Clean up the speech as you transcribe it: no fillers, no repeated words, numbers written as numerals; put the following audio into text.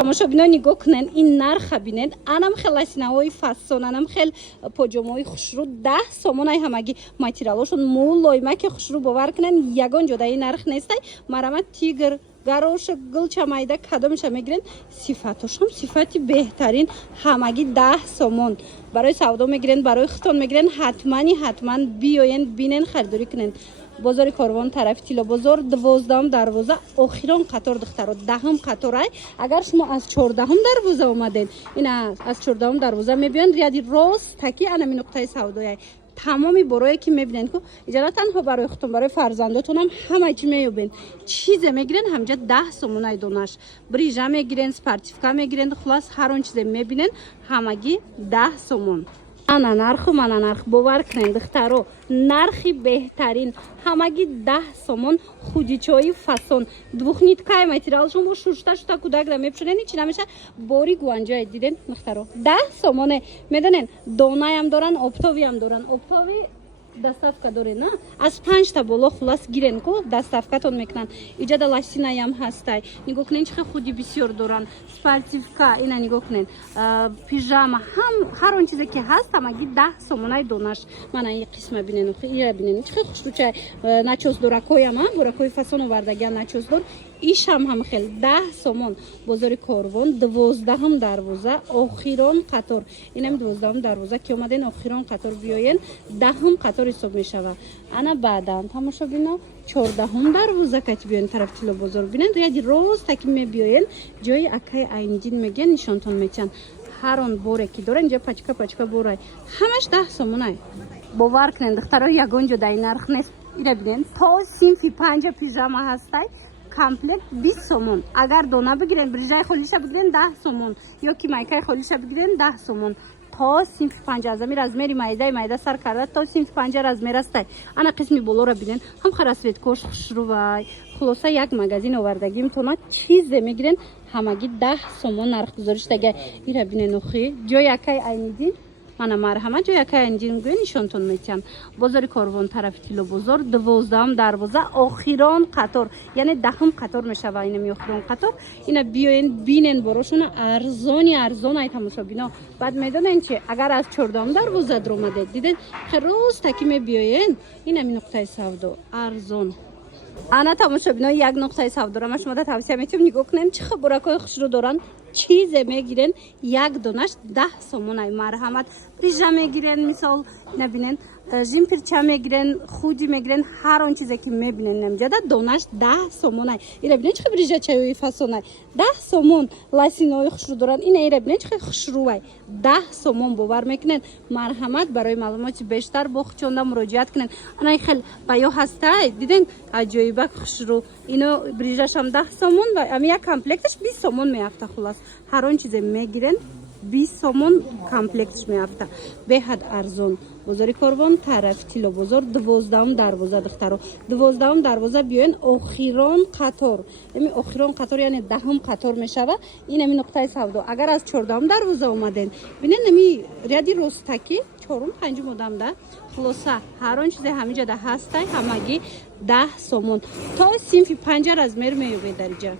тамошобино нигоҳ кунед, ин нарха бинед. Анам хел ласинаҳои фасон, анам хел поҷомаҳои хушрӯ 10 сомонаи ҳамагӣ материалошон мулоимаки хушрӯ бовар кунед. Ягон ҷода ин нарх нестай. Марама тигр, гароша, гулча майда кадомша мегирен. Сифатошам сифати беҳтарин, ҳамагӣ 10 сомон. Барои савдо мегирен, барои хитон мегирен, ҳатман биёен, бинен, харидорӣ кунен. бозори Корвон тарафи Тило бозор 12-ум дарвоза охирон қатор духтаро 10-ум қаторай. Агар шумо аз 14-ум дарвоза омаден, ина аз 14-ум дарвоза мебиён рияди рост таки анами нуқтаи савдояй. тамоми борое ки мебинен ку иҷара танҳо барои худтон барои фарзандотонам ҳама чӣ меёбен. Чизе мегирен ҳамҷа 10 сомонаи донаш. Брижа мегирен, спортивка мегирен, хулас ҳар он чизе мебинен ҳамагӣ 10 сомон. Мана нарх бовар кунед духтаро, нархи беҳтарин ҳамагӣ 10 сомон. худичои фасон двухниткаи материалшон бо шушта кудакда мепушонен, чӣ намеша бори гуанҷае диден духтаро 10 сомоне. Медонен донаям доран, оптовиям доран. Оптови доставка дорен, на аз 5 та боло хулас гирен ку доставкатон мекунан. Иҷада ласинаям ҳастай. Нигоҳ кунен чӣ худи бисёр доран. Спортивка ина нигоҳ кунен. Пижама ҳар он чизе ки ҳаст ҳамагӣ 10 сомонаи донаш. Мана ин қисма бинен, ира бинен. Чӣ хушрӯчай начос доракоям, боракои фасон овардагиам начос дор. Ишам ҳам хел 10 сомон. Бозори Корвон 12-ум дарвоза охирон қатор. Инами 12-ум дарвоза ки омаден охирон қатор биёен 10-ум қатор ҳисоб мешава. Ана баъдан тамошобино 14-ум дарвоза кати биёен тарафи Тило бозор бинен рияди рост таки мебиёен ҷои акаи айнидин мегӯян нишонтон метиҳан. ҳар он боре ки дорен ҷа пачка борай ҳамаш 10 сомонай. Бовар кунен духтаро ягон ҷо дай нарх нест. Ира бинен то синфи 5 пижама ҳастай. Комплект 20 сомон. Агар дона бигирен, брижаи холиша бигирен 10 сомон. Ё ки майкаи холиша бигирен 10 сомон. То синфи 5 азами размери майда сар карда то синфи 5 размер астай. Ана қисми болора бинен. Ҳам харасветкош хушрувай. Хулоса як магазин овардагим тона чизе мегирен ҳамагӣ 10 сомон нарх гузориштага. Ира бинен охи ҷои акай айнидин мана марҳама ҷои акай айнидин гӯя нишонтон метиҳам. Бозори Корвон тарафи Тило бозор 12-ум дарвоза охирон қатор, яъне 10-ум қатор мешава инами охирон қатор. Ина биёен бинен борошона арзон ай тамошобино. Баъд медонен чи агар аз 14-ум дарвоза дромадед диден хирост таки мебиёен инами нуқтаи савдо арзон. Ана тамошобино як нуқтаи савдорама шумода тавсия метиҳам нигоҳ кунем чӣ хубуракҳои хушрӯ доран. Чизе мегирен як донаш 10 сомонай. Марҳамат брижа мегирен, мисол набинен жимпирча мегирен, худи мегирен, ҳар он чизе ки мебинен намҷада донаш 10 сомонай. Ира бинен чӣ брижачаи фасонай 10 сомон. ласинои хушрӯ доран. Ина ира бинен чӣ хушрӯвай 10 сомон бовар мекунен. Марҳамат барои маълумоти бештар бо хучонда муроҷиат кунен. Ана хел баё ҳастай диден аҷоиба хушрӯ. Ино брижашам 10 сомон ва ами як комплекташ 20 сомон меафта хулас. ҳар он чизе мегирен 20 сомон комплектш меафта. Беҳад арзон. бозори Корвон тарафи Тило бозор 12-ум дарвоза духтаро 12-ум дарвоза биёен охирон қатор. Ами охирон қатор яъне 10-ум қатор мешава. ин ами нуқтаи савдо. Агар аз 14-ум дарвоза омаден бинен ами ряди ростаки 4-ум 5-ум одамда хулоса ҳар он чизе ҳамиҷада ҳастай ҳамагӣ 10 сомон. то синфи 5 размер меёбед дариҷа.